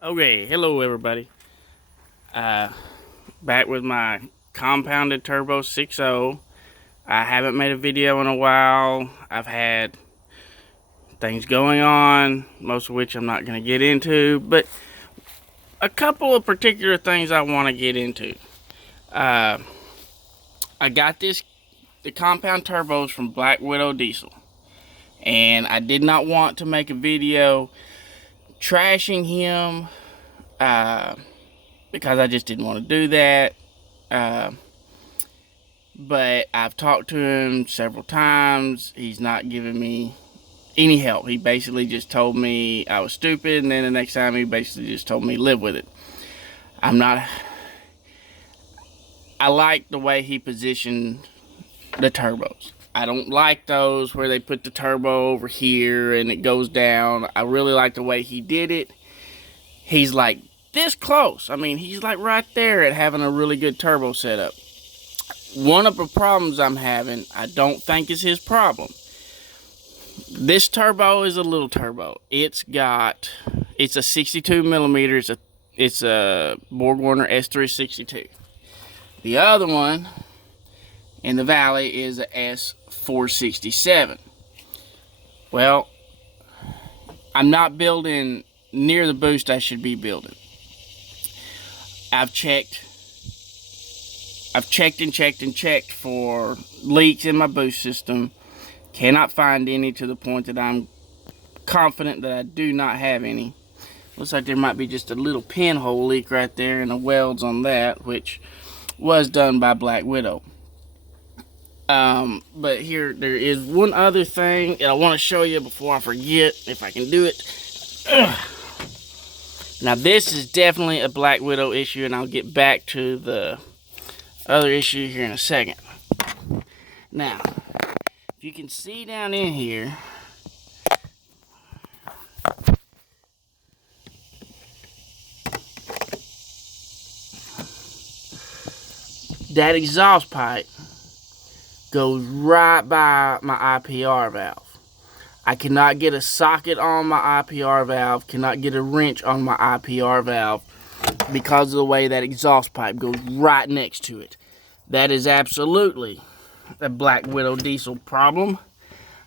Okay, hello everybody. Back with my compounded turbo 6.0. I haven't made a video in a while. I've had things going on, most of which I'm not going to get into, but a couple of particular things I want to get into. I got the compound turbos from Black Widow Diesel, and I did not want to make a video trashing him because I just didn't want to do that. But I've talked to him several times. He's not giving me any help. He basically just told me I was stupid, and then the next time he basically just told me live with it. I like the way he positioned the turbos. I don't like those where they put the turbo over here and it goes down. I really like the way he did it. He's like this close. I mean, he's like right there at having a really good turbo setup. One of the problems I'm having, I don't think is his problem. This turbo is a little turbo. It's a 62 millimeter. It's a BorgWarner S362. The other one in the Valley is a S467. Well, I'm not building near the boost I should be building. I've checked and checked for leaks in my boost system. Cannot find any to the point that I'm confident that I do not have any. Looks like there might be just a little pinhole leak right there and the welds on that, which was done by Black Widow. But here, there is one other thing that I want to show you before I forget, if I can do it. Ugh. Now, this is definitely a Black Widow issue, and I'll get back to the other issue here in a second. Now, if you can see down in here, that exhaust pipe goes right by my IPR valve. I cannot get a socket on my IPR valve, cannot get a wrench on my IPR valve because of the way that exhaust pipe goes right next to it. That is absolutely a Black Widow Diesel problem.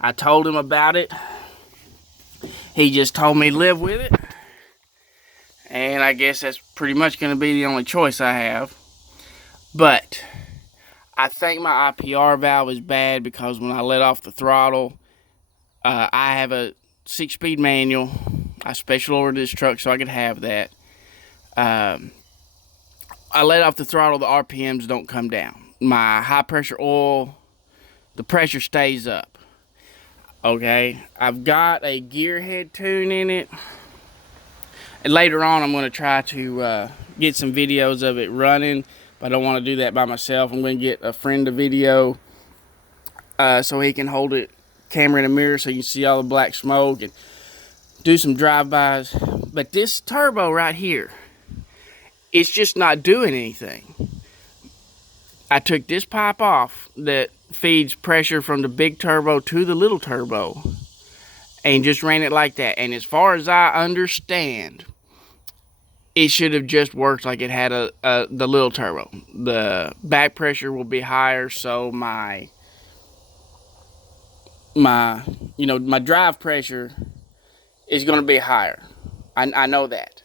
I told him about it. He just told me live with it. And I guess that's pretty much going to be the only choice I have. But I think my IPR valve is bad because when I let off the throttle, I have a 6-speed manual. I special ordered this truck so I could have that. I let off the throttle, the RPMs don't come down. My high pressure oil, the pressure stays up. Okay, I've got a gearhead tune in it. And later on, I'm going to try to get some videos of it running. But I don't want to do that by myself. I'm going to get a friend to video so he can hold it, camera in a mirror, so you can see all the black smoke and do some drive-bys. But this turbo right here, it's just not doing anything. I took this pipe off that feeds pressure from the big turbo to the little turbo and just ran it like that. And as far as I understand, it should have just worked like it had the little turbo. The back pressure will be higher, so my drive pressure is going to be higher. I know that.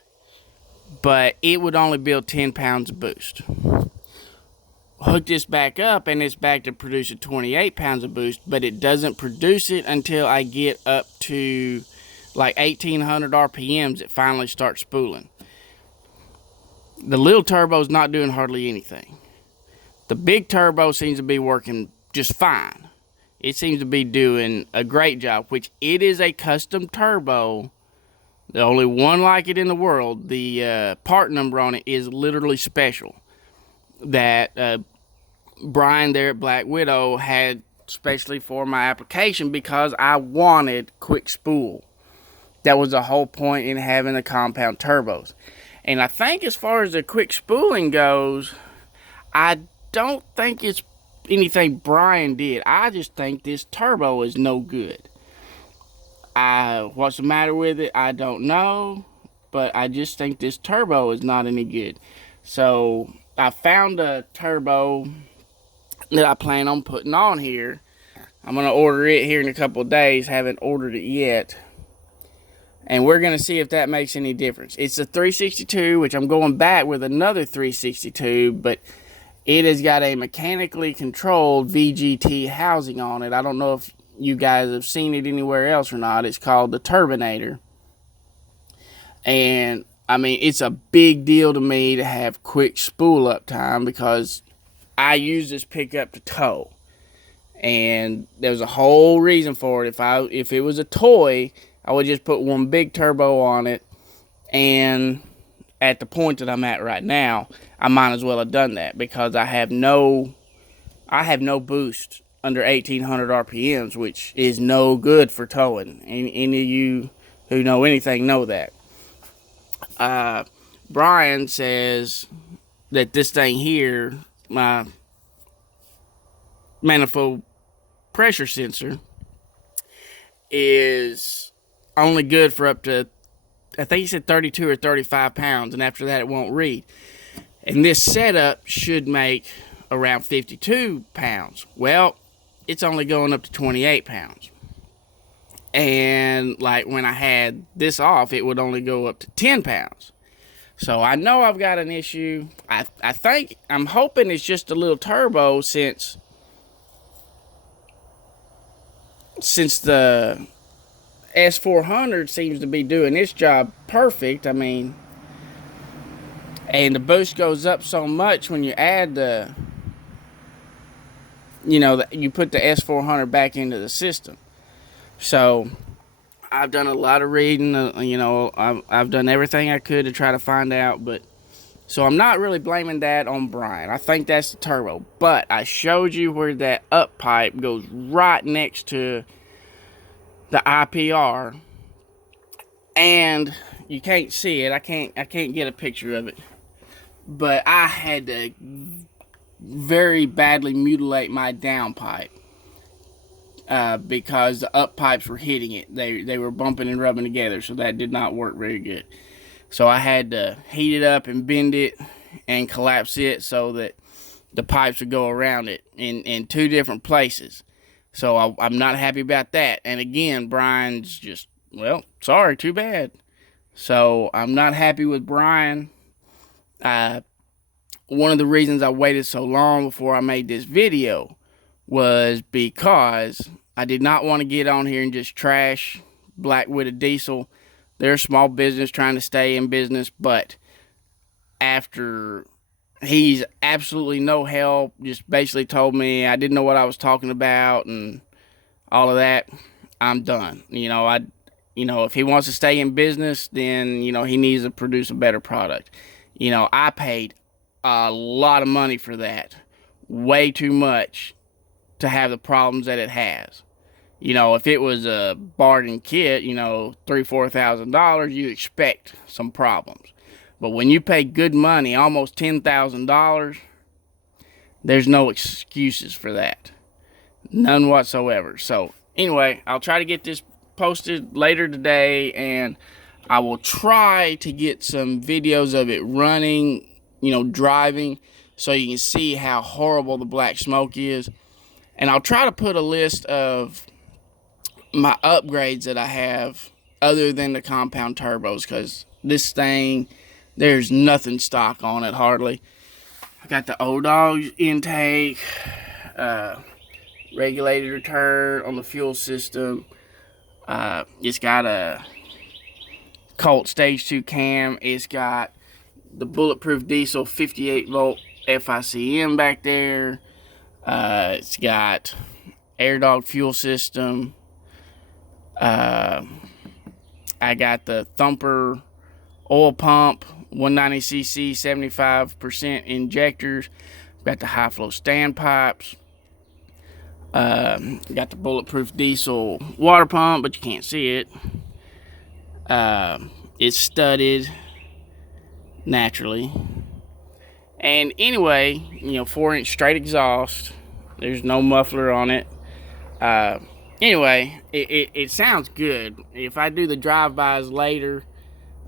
But it would only build 10 pounds of boost. Hook this back up, and it's back to producing 28 pounds of boost, but it doesn't produce it until I get up to like 1800 RPMs. It finally starts spooling. The little turbo is not doing hardly anything. The big turbo seems to be working just fine. It seems to be doing a great job, which it is a custom turbo. The only one like it in the world. The part number on it is literally special. That Brian there at Black Widow had specially for my application because I wanted quick spool. That was the whole point in having the compound turbos. And I think as far as the quick spooling goes, I don't think it's anything Brian did. I just think this turbo is no good. What's the matter with it, I don't know. but I just think this turbo is not any good. So I found a turbo that I plan on putting on here. I'm going to order it here in a couple of days. Haven't ordered it yet. And we're going to see if that makes any difference. It's a 362, which I'm going back with another 362, but it has got a mechanically controlled VGT housing on it. I don't know if you guys have seen it anywhere else or not. It's called the Turbinator. And, I mean, it's a big deal to me to have quick spool up time because I use this pickup to tow. And there's a whole reason for it. If it was a toy, I would just put one big turbo on it, and at the point that I'm at right now, I might as well have done that because I have no boost under 1800 RPMs, which is no good for towing. Any of you who know anything know that. Brian says that this thing here, my manifold pressure sensor, is only good for up to, I think he said 32 or 35 pounds, and after that it won't read. And this setup should make around 52 pounds. Well, it's only going up to 28 pounds. And like when I had this off, it would only go up to 10 pounds. So I know I've got an issue. I'm hoping it's just a little turbo since the S400 seems to be doing its job perfect. I mean, and the boost goes up so much when you add you put the S400 back into the system. So I've done a lot of reading, I've done everything I could to try to find out, but so I'm not really blaming that on Brian. I think that's the turbo, but I showed you where that up pipe goes right next to the IPR, and you can't see it. I can't get a picture of it, but I had to very badly mutilate my down pipe because the up pipes were hitting it. They were bumping and rubbing together, so that did not work very good. So I had to heat it up and bend it and collapse it so that the pipes would go around it in two different places. So I'm not happy about that. And again, Brian's just, well, sorry, too bad. So I'm not happy with Brian. One of the reasons I waited so long before I made this video was because I did not want to get on here and just trash Black Widow Diesel. They're a small business trying to stay in business, but after he's absolutely no help, just basically told me I didn't know what I was talking about and all of that, I'm done. If he wants to stay in business, then, he needs to produce a better product. I paid a lot of money for that. Way too much to have the problems that it has. If it was a bargain kit, $3,000-$4,000, you expect some problems. But when you pay good money, almost $10,000, there's no excuses for that. None whatsoever. So, anyway, I'll try to get this posted later today, and I will try to get some videos of it running, driving, so you can see how horrible the black smoke is. And I'll try to put a list of my upgrades that I have other than the compound turbos, because this thing, there's nothing stock on it hardly. I got the Odawgs intake, regulated return on the fuel system. It's got a Colt stage 2 cam. It's got the bulletproof diesel 58 volt ficm back there. It's got AirDog fuel system. I got the Thumper oil pump, 190cc, 75% injectors. Got the high flow standpipes. Got the bulletproof diesel water pump, but you can't see it. It's studded naturally. And anyway, 4-inch straight exhaust. There's no muffler on it. Anyway, it sounds good. If I do the drive-bys later,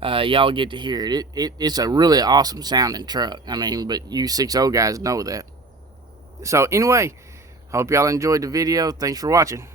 y'all get to hear it. It's a really awesome sounding truck. I mean, but you 6.0 guys know that. So anyway, hope y'all enjoyed the video. Thanks for watching.